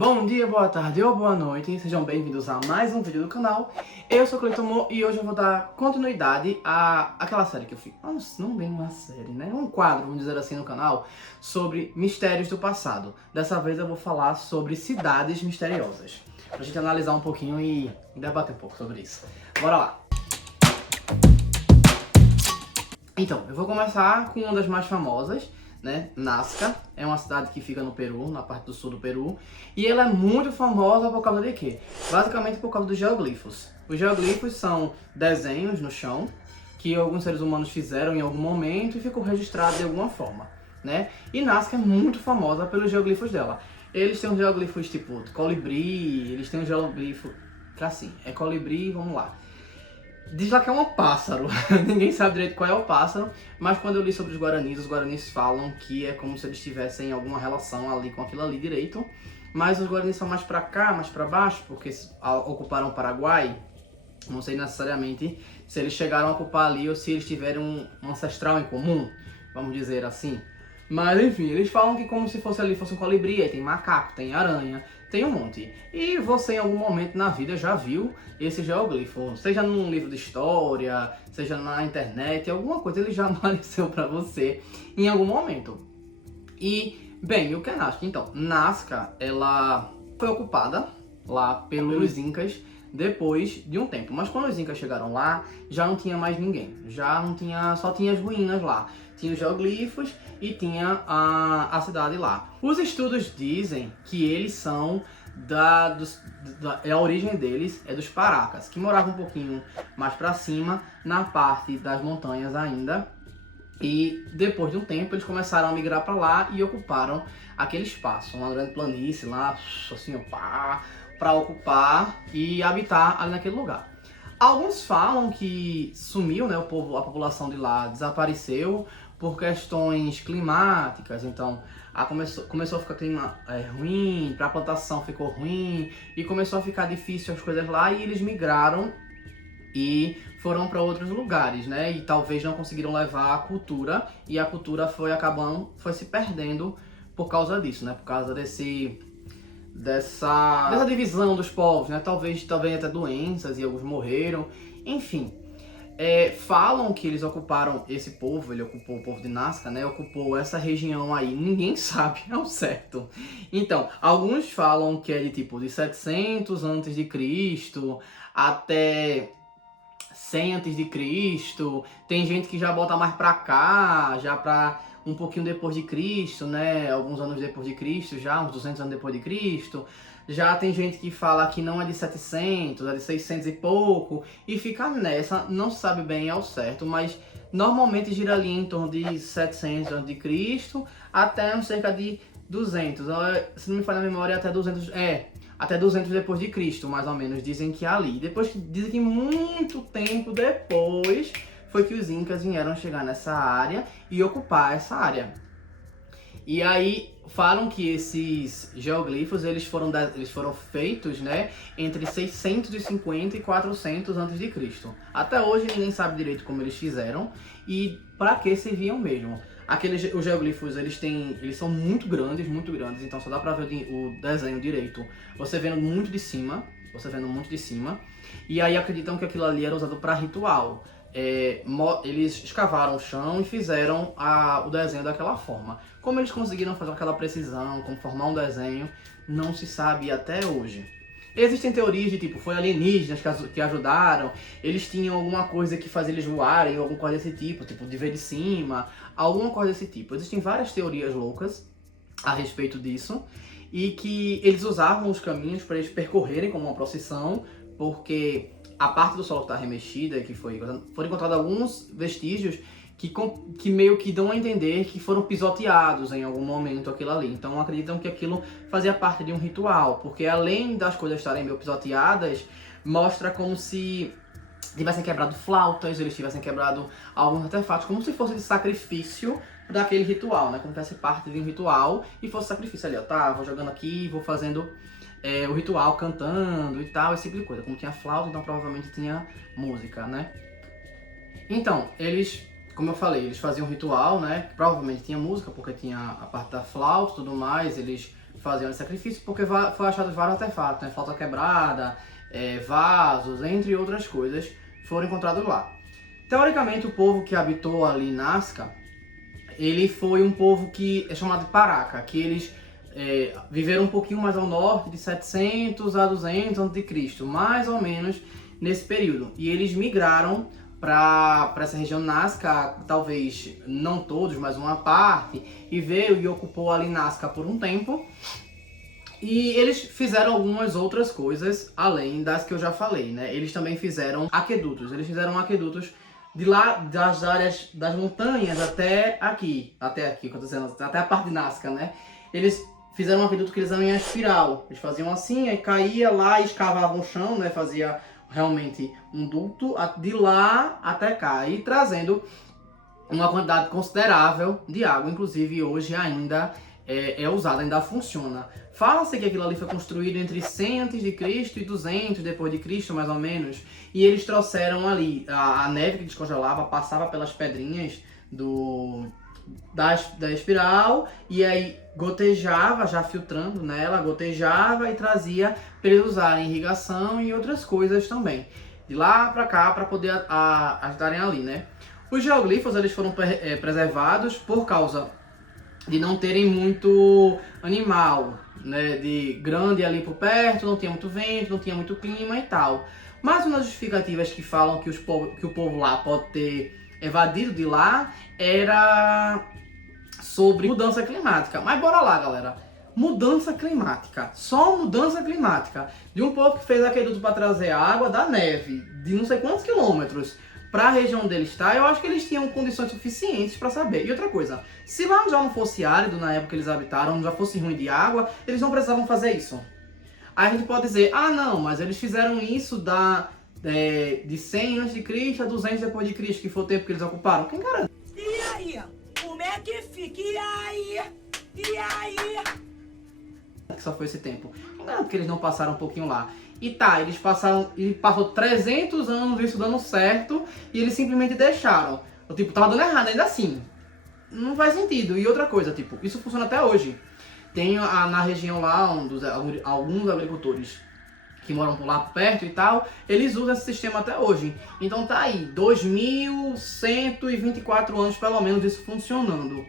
Bom dia, boa tarde ou boa noite, sejam bem-vindos a mais um vídeo do canal. Eu sou o Cleiton Mo e hoje eu vou dar continuidade àquela série que eu fiz. Não bem uma série, né? Um quadro, vamos dizer assim, no canal, sobre mistérios do passado. Dessa vez eu vou falar sobre cidades misteriosas, pra gente analisar um pouquinho e debater um pouco sobre isso. Bora lá! Então, eu vou começar com uma das mais famosas, né? Nazca é uma cidade que fica no Peru, na parte do sul do Peru, e ela é muito famosa por causa de quê? Basicamente por causa dos geoglifos. Os geoglifos são desenhos no chão que alguns seres humanos fizeram em algum momento e ficou registrado de alguma forma, né? E Nazca é muito famosa pelos geoglifos dela. Eles têm uns geoglifos tipo colibri, eles têm um geoglifo que assim, é colibri, vamos lá. Diz lá que é um pássaro, ninguém sabe direito qual é o pássaro, mas quando eu li sobre os guaranis falam que é como se eles tivessem alguma relação ali com aquilo ali direito, mas os guaranis são mais pra cá, mais pra baixo, porque ocuparam o Paraguai, não sei necessariamente se eles chegaram a ocupar ali ou se eles tiveram um ancestral em comum, vamos dizer assim. Mas enfim, eles falam que como se fosse ali fosse um colibri, aí tem macaco, tem aranha, tem um monte. E você em algum momento na vida já viu esse geoglifo, seja num livro de história, seja na internet, alguma coisa ele já apareceu pra você em algum momento. E, bem, o que é Nazca? Então, Nazca, ela foi ocupada lá pelos Incas depois de um tempo. Mas quando os Incas chegaram lá, já não tinha mais ninguém. Já não tinha, só tinha as ruínas lá. Tinha os geoglifos e tinha a cidade lá. Os estudos dizem que eles são a origem deles é dos Paracas, que moravam um pouquinho mais para cima, na parte das montanhas ainda. E depois de um tempo eles começaram a migrar para lá e ocuparam aquele espaço, uma grande planície lá, assim, para ocupar e habitar ali naquele lugar. Alguns falam que sumiu, né, a população de lá desapareceu por questões climáticas, então começou a ficar clima ruim, para a plantação ficou ruim e começou a ficar difícil as coisas lá e eles migraram e foram para outros lugares, né? E talvez não conseguiram levar a cultura e a cultura foi se perdendo por causa disso, né? Por causa dessa divisão dos povos, né? Talvez até doenças e alguns morreram, enfim. Falam que eles ocuparam esse povo, ele ocupou o povo de Nazca, né? Ocupou essa região aí, ninguém sabe ao certo. Então, alguns falam que é de tipo de 700 antes de Cristo até 100 antes de Cristo. Tem gente que já bota mais pra cá, já pra um pouquinho depois de Cristo, né? Alguns anos depois de Cristo, já uns 200 anos depois de Cristo. Já tem gente que fala que não é de 700, é de 600 e pouco, e fica nessa, não se sabe bem ao certo, mas normalmente gira ali em torno de 700 anos de Cristo até cerca de 200. Se não me falha a memória, até 200, até 200 depois de Cristo, mais ou menos, dizem que é ali. Depois dizem que muito tempo depois foi que os Incas vieram chegar nessa área e ocupar essa área. E aí falam que esses geoglifos eles foram feitos, né, entre 650 e 400 antes de Cristo. Até hoje ninguém sabe direito como eles fizeram e para que serviam mesmo. Os geoglifos eles são muito grandes, então só dá para ver o desenho direito. Você vendo muito de cima, e aí acreditam que aquilo ali era usado para ritual. Eles escavaram o chão e fizeram o desenho daquela forma. Como eles conseguiram fazer aquela precisão, como formar um desenho, não se sabe até hoje. Existem teorias de tipo, foi alienígenas que ajudaram, eles tinham alguma coisa que fazia eles voarem, alguma coisa desse tipo de ver de cima, alguma coisa desse tipo. Existem várias teorias loucas a respeito disso, e que eles usavam os caminhos para eles percorrerem como uma procissão, porque a parte do solo que está remexida, foram encontrados alguns vestígios que meio que dão a entender que foram pisoteados em algum momento aquilo ali. Então acreditam que aquilo fazia parte de um ritual, porque além das coisas estarem meio pisoteadas, mostra como se tivessem quebrado flautas, eles tivessem quebrado alguns artefatos, como se fosse de sacrifício daquele ritual, né? Como se fosse parte de um ritual e fosse sacrifício ali, ó, tá, vou jogando aqui, vou fazendo o ritual cantando e tal, esse tipo de coisa. Como tinha flauta, então provavelmente tinha música, né? Então, como eu falei, eles faziam um ritual, né? Provavelmente tinha música, porque tinha a parte da flauta e tudo mais, eles faziam esse sacrifício, porque foi achado vários artefatos, né? Flauta quebrada, vasos, entre outras coisas, foram encontrados lá. Teoricamente, o povo que habitou ali em Nazca, ele foi um povo que é chamado de Paraca, que eles viveram um pouquinho mais ao norte, de 700 a 200 a.C., mais ou menos nesse período. E eles migraram para essa região Nazca, talvez não todos, mas uma parte, e veio e ocupou ali Nazca por um tempo. E eles fizeram algumas outras coisas, além das que eu já falei, né? Eles também fizeram aquedutos. Eles fizeram aquedutos de lá, das áreas, das montanhas até aqui, que eu tô dizendo, até a parte de Nazca, né? Eles fizeram um aqueduto que eles chamam em espiral. Eles faziam assim, aí caía lá e escavavam o chão, né? Fazia realmente um duto de lá até cá, e trazendo uma quantidade considerável de água. Inclusive hoje ainda é usado, ainda funciona. Fala-se que aquilo ali foi construído entre 100 a.C. e 200 depois de Cristo, mais ou menos. E eles trouxeram ali a neve que descongelava, passava pelas pedrinhas da espiral, e aí gotejava, já filtrando nela, gotejava e trazia para eles usarem irrigação e outras coisas também. De lá para cá, para poder ajudarem ali, né? Os geoglifos, eles foram preservados por causa de não terem muito animal, né, de grande ali por perto, não tinha muito vento, não tinha muito clima e tal. Mas uma das justificativas que falam que o povo lá pode ter evadido de lá era sobre mudança climática. Mas bora lá, galera. Mudança climática. Só mudança climática. De um povo que fez aqueduto para trazer água da neve, de não sei quantos quilômetros, para a região onde ele está, eu acho que eles tinham condições suficientes para saber. E outra coisa, se lá já não fosse árido na época que eles habitaram, não já fosse ruim de água, eles não precisavam fazer isso. Aí a gente pode dizer, ah não, mas eles fizeram isso de 100 a.C. a 200 depois de Cristo, que foi o tempo que eles ocuparam. Quem garante? E aí? Como é que fica? E aí? E aí? Que só foi esse tempo. Quem garante que eles não passaram um pouquinho lá? E tá, ele passou 300 anos isso dando certo e eles simplesmente deixaram. Tipo, tava dando errado ainda assim. Não faz sentido. E outra coisa, tipo, isso funciona até hoje. Tem na região lá, alguns agricultores que moram por lá perto e tal, eles usam esse sistema até hoje. Então tá aí, 2124 anos pelo menos isso funcionando.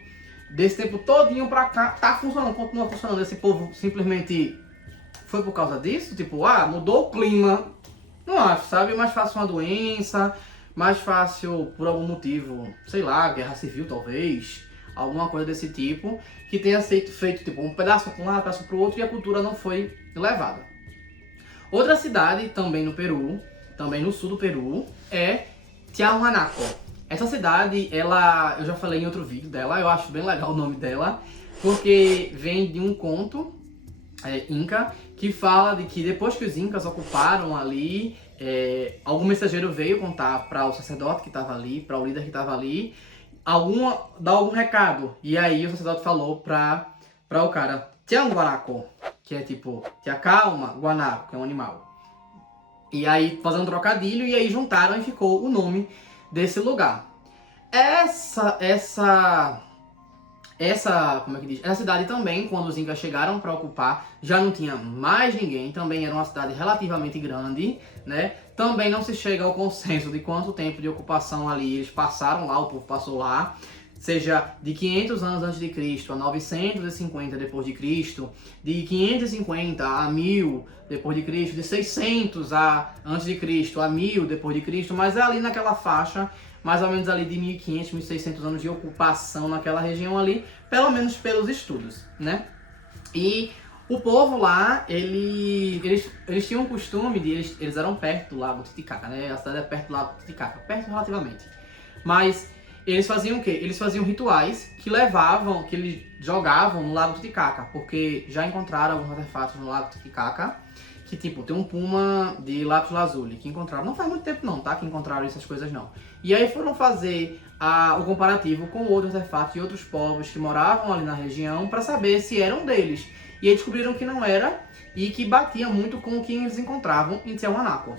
Desse tempo todinho pra cá, tá funcionando, continua funcionando. Esse povo simplesmente foi por causa disso? Tipo, mudou o clima. Não acho, sabe? Mais fácil uma doença, mais fácil por algum motivo, sei lá, guerra civil talvez, alguma coisa desse tipo, que tenha feito tipo um pedaço para um lado, um pedaço para o outro, e a cultura não foi levada. Outra cidade, também no Peru, também no sul do Peru, é Tiahuanaco. Essa cidade, eu já falei em outro vídeo dela, eu acho bem legal o nome dela, porque vem de um conto inca, que fala de que depois que os incas ocuparam ali, algum mensageiro veio contar para o sacerdote que estava ali, para o líder que estava ali, dar algum recado. E aí o sacerdote falou para o cara, Tianguaraco, que é tipo, te acalma, guanaco, que é um animal. E aí fazendo um trocadilho, e aí juntaram e ficou o nome desse lugar. Como é que diz? Essa cidade também, quando os incas chegaram para ocupar, já não tinha mais ninguém, também era uma cidade relativamente grande, né? Também não se chega ao consenso de quanto tempo de ocupação ali eles passaram lá, o povo passou lá, seja de 500 anos antes de Cristo a 950 depois de Cristo, de 550 a 1000 depois de Cristo, de 600 antes de Cristo a 1000 depois de Cristo, mas é ali naquela faixa, mais ou menos ali de 1500, 1600 anos de ocupação naquela região ali, pelo menos pelos estudos, né? E o povo lá, eles tinham o costume de, eles eram perto do Lago Titicaca, né? A cidade é perto do Lago Titicaca, perto relativamente. Mas eles faziam o quê? Eles faziam rituais que eles jogavam no Lago Titicaca, porque já encontraram alguns artefatos no Lago Titicaca, que tipo, tem um puma de lápis lazuli que encontraram, não faz muito tempo não, tá? Que encontraram essas coisas não. E aí foram fazer o comparativo com outros artefatos de outros povos que moravam ali na região para saber se eram deles. E aí descobriram que não era e que batia muito com o que eles encontravam em Tiahuanaco,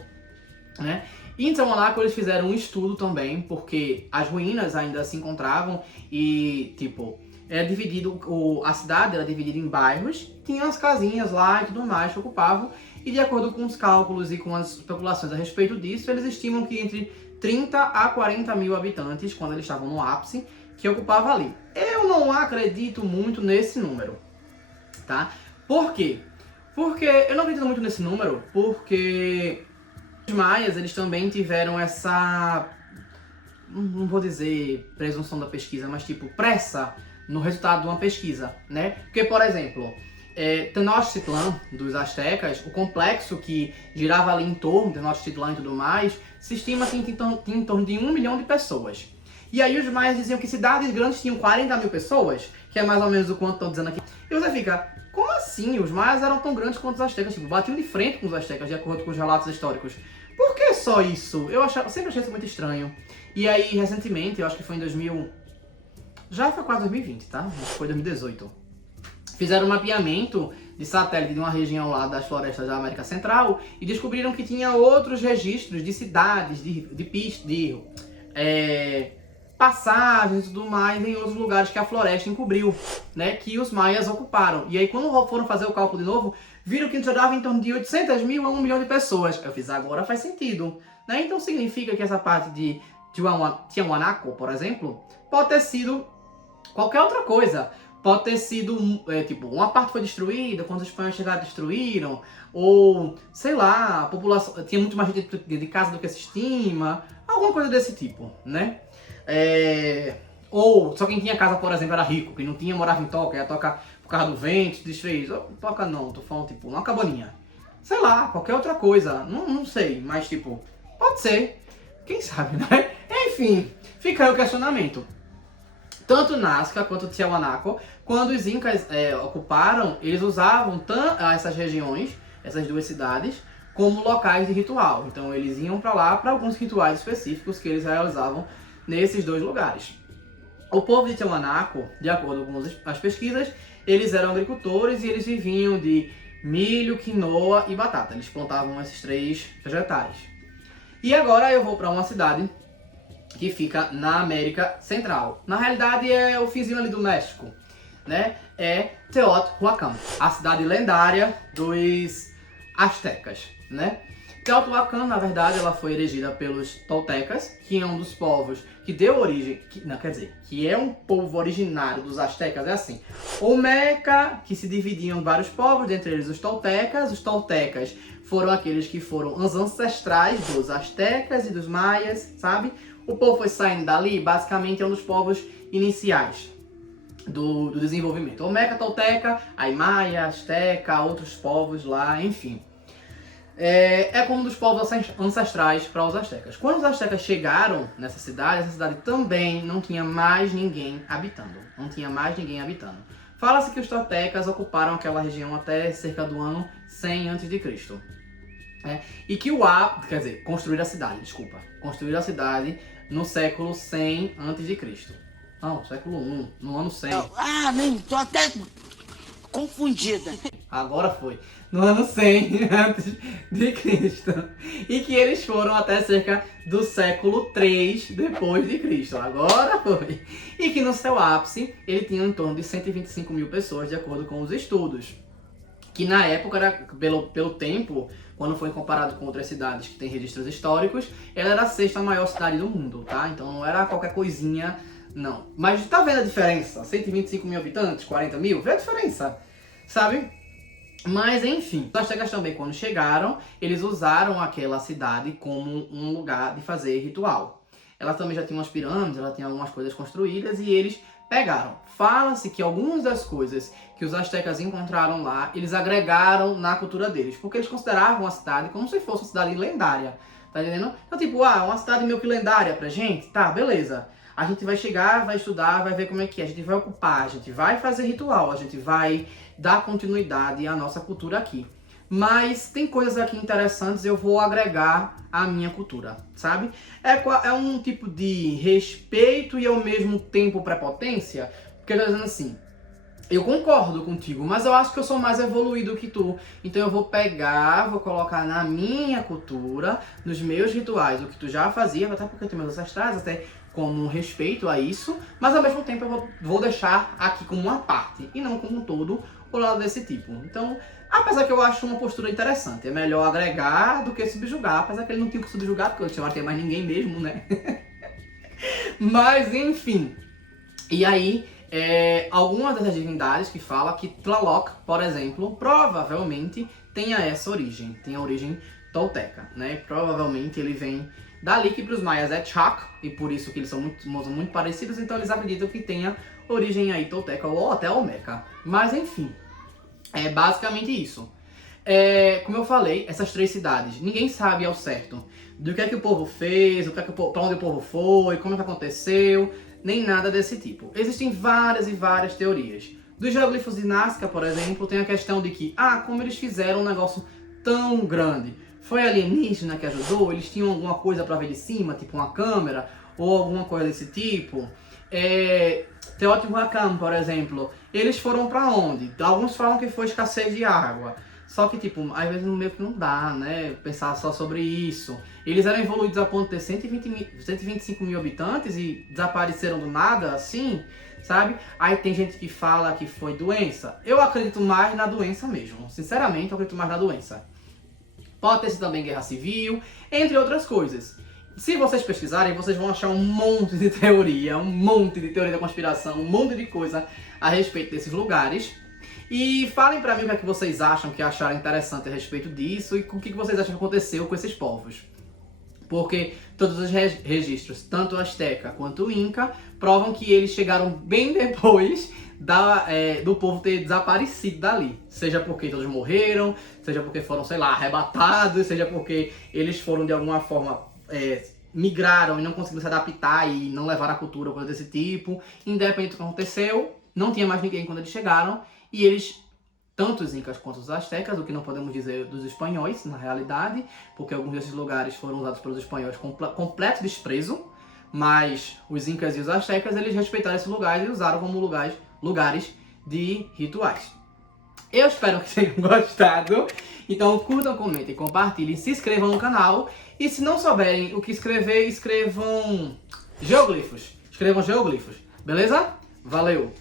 né? E em Tiahuanaco eles fizeram um estudo também, porque as ruínas ainda se encontravam e, tipo, era dividido, a cidade era dividida em bairros, tinha as casinhas lá e tudo mais que ocupavam, e de acordo com os cálculos e com as especulações a respeito disso, eles estimam que entre 30 a 40 mil habitantes, quando eles estavam no ápice, que ocupava ali. Eu não acredito muito nesse número, tá? Por quê? Porque eu não acredito muito nesse número, porque os maias, eles também tiveram essa, não vou dizer presunção da pesquisa, mas tipo, pressa no resultado de uma pesquisa, né? Porque, por exemplo, Tenochtitlan, dos astecas, o complexo que girava ali em torno de Tenochtitlan e tudo mais, se estima que tinha em torno de 1 milhão de pessoas. E aí os maias diziam que cidades grandes tinham 40 mil pessoas, que é mais ou menos o quanto estão dizendo aqui. E você fica, como assim? Os maias eram tão grandes quanto os astecas, tipo, batiam de frente com os astecas, de acordo com os relatos históricos. Por que só isso? Eu sempre achei isso muito estranho. E aí, recentemente, eu acho que foi em 2000... Já foi quase 2020, tá? Foi 2018. Fizeram um mapeamento de satélite de uma região lá das florestas da América Central e descobriram que tinha outros registros de cidades, de passagens e tudo mais em outros lugares que a floresta encobriu, né? Que os maias ocuparam. E aí, quando foram fazer o cálculo de novo, viram que já dava em torno de 800 mil a 1 milhão de pessoas. Eu fiz, agora faz sentido, né? Então significa que essa parte de Tiahuanaco, por exemplo, pode ter sido qualquer outra coisa. Pode ter sido, tipo, uma parte foi destruída, quando os espanhóis chegaram destruíram, ou, sei lá, a população tinha muito mais gente de casa do que se estima, alguma coisa desse tipo, né? Ou só quem tinha casa, por exemplo, era rico, quem não tinha morava em toca, ia tocar por causa do vento, desfez. Toca não, tô falando, tipo, uma cabaninha. Sei lá, qualquer outra coisa, não sei, mas tipo, pode ser, quem sabe, né? Enfim, fica aí o questionamento. Tanto Nazca quanto Tiahuanaco, quando os incas ocuparam, eles usavam essas regiões, essas duas cidades, como locais de ritual. Então eles iam para lá para alguns rituais específicos que eles realizavam nesses dois lugares. O povo de Tiahuanaco, de acordo com as pesquisas, eles eram agricultores e eles viviam de milho, quinoa e batata. Eles plantavam esses três vegetais. E agora eu vou para uma cidade que fica na América Central. Na realidade é o finzinho ali do México, né? É Teotihuacan, a cidade lendária dos astecas, né? Teotihuacan, na verdade, ela foi erigida pelos toltecas, que é um dos povos que deu origem, que é um povo originário dos astecas, é assim. Olmeca, que se dividiam em vários povos, dentre eles os toltecas. Os toltecas foram aqueles que foram os ancestrais dos astecas e dos maias, sabe? O povo foi saindo dali, basicamente é um dos povos iniciais do desenvolvimento. Olmeca, tolteca, aí maia, asteca, outros povos lá, enfim. É como um dos povos ancestrais para os astecas. Quando os astecas chegaram nessa cidade, essa cidade também não tinha mais ninguém habitando. Não tinha mais ninguém habitando. Fala-se que os toltecas ocuparam aquela região até cerca do ano 100 a.C. E que construíram a cidade no século 100 a.C. Não, século 1, no ano 100. Nem tô até confundida. Agora foi. No ano 100 a.C. E que eles foram até cerca do século 3 depois de Cristo. Agora foi. E que no seu ápice ele tinha em torno de 125 mil pessoas, de acordo com os estudos. Que na época, era, pelo tempo, quando foi comparado com outras cidades que têm registros históricos, ela era a sexta maior cidade do mundo, tá? Então não era qualquer coisinha, não. Mas tá vendo a diferença? 125 mil habitantes, 40 mil? Vê a diferença, sabe? Mas enfim, os astecas também, quando chegaram, eles usaram aquela cidade como um lugar de fazer ritual. Ela também já tinha umas pirâmides, ela tinha algumas coisas construídas e eles pegaram. Fala-se que algumas das coisas que os astecas encontraram lá, eles agregaram na cultura deles, porque eles consideravam a cidade como se fosse uma cidade lendária, tá entendendo? Então tipo, uma cidade meio que lendária pra gente, tá, beleza. A gente vai chegar, vai estudar, vai ver como é que é, a gente vai ocupar, a gente vai fazer ritual, a gente vai dar continuidade à nossa cultura aqui. Mas tem coisas aqui interessantes, eu vou agregar à minha cultura, sabe? É um tipo de respeito e ao mesmo tempo prepotência, porque eu tô dizendo assim, eu concordo contigo, mas eu acho que eu sou mais evoluído que tu. Então eu vou pegar, vou colocar na minha cultura, nos meus rituais, o que tu já fazia, até porque eu tenho meus ancestrais, até como um respeito a isso, mas ao mesmo tempo eu vou deixar aqui como uma parte, e não como um todo, o lado desse tipo. Então, apesar que eu acho uma postura interessante, é melhor agregar do que subjugar, apesar que ele não tinha que subjugar, porque não tinha mais ninguém mesmo, né? Mas, enfim. E aí, algumas dessas divindades que falam que Tlaloc, por exemplo, provavelmente tenha essa origem, tem a origem tolteca, né? Provavelmente ele vem dali, que para os maias é Chac, e por isso que eles são muito parecidos, então eles acreditam que tenha origem aí tolteca ou até olmeca. Mas enfim, é basicamente isso. Como eu falei, essas 3 cidades, ninguém sabe ao certo do que é que o povo fez, para onde o povo foi, como é que aconteceu, nem nada desse tipo. Existem várias e várias teorias. Dos geoglifos de Nazca, por exemplo, tem a questão de que, como eles fizeram um negócio tão grande? Foi alienígena que ajudou? Eles tinham alguma coisa para ver de cima, tipo uma câmera, ou alguma coisa desse tipo? Teotihuacan, por exemplo, eles foram para onde? Alguns falam que foi escassez de água. Só que, tipo, às vezes meio que não dá, né, pensar só sobre isso. Eles eram evoluídos a ponto de ter 125 mil habitantes e desapareceram do nada, assim, sabe? Aí tem gente que fala que foi doença. Eu acredito mais na doença mesmo. Sinceramente, eu acredito mais na doença. Pode ter sido também guerra civil, entre outras coisas. Se vocês pesquisarem, vocês vão achar um monte de teoria da conspiração, um monte de coisa a respeito desses lugares. E falem pra mim o que é que vocês acham, que acharam interessante a respeito disso e o que vocês acham que aconteceu com esses povos. Porque todos os registros, tanto o Azteca quanto o Inca, provam que eles chegaram bem depois do povo ter desaparecido dali. Seja porque todos morreram, seja porque foram, sei lá, arrebatados, seja porque eles foram de alguma forma, migraram e não conseguiram se adaptar e não levaram a cultura ou coisa desse tipo. Independente do que aconteceu, não tinha mais ninguém quando eles chegaram. E eles, tanto os incas quanto os astecas, o que não podemos dizer dos espanhóis, na realidade, porque alguns desses lugares foram usados pelos espanhóis com completo desprezo, mas os incas e os astecas, eles respeitaram esses lugares e usaram como lugares de rituais. Eu espero que tenham gostado, então curtam, comentem, compartilhem, se inscrevam no canal, e se não souberem o que escrever, escrevam geoglifos, beleza? Valeu!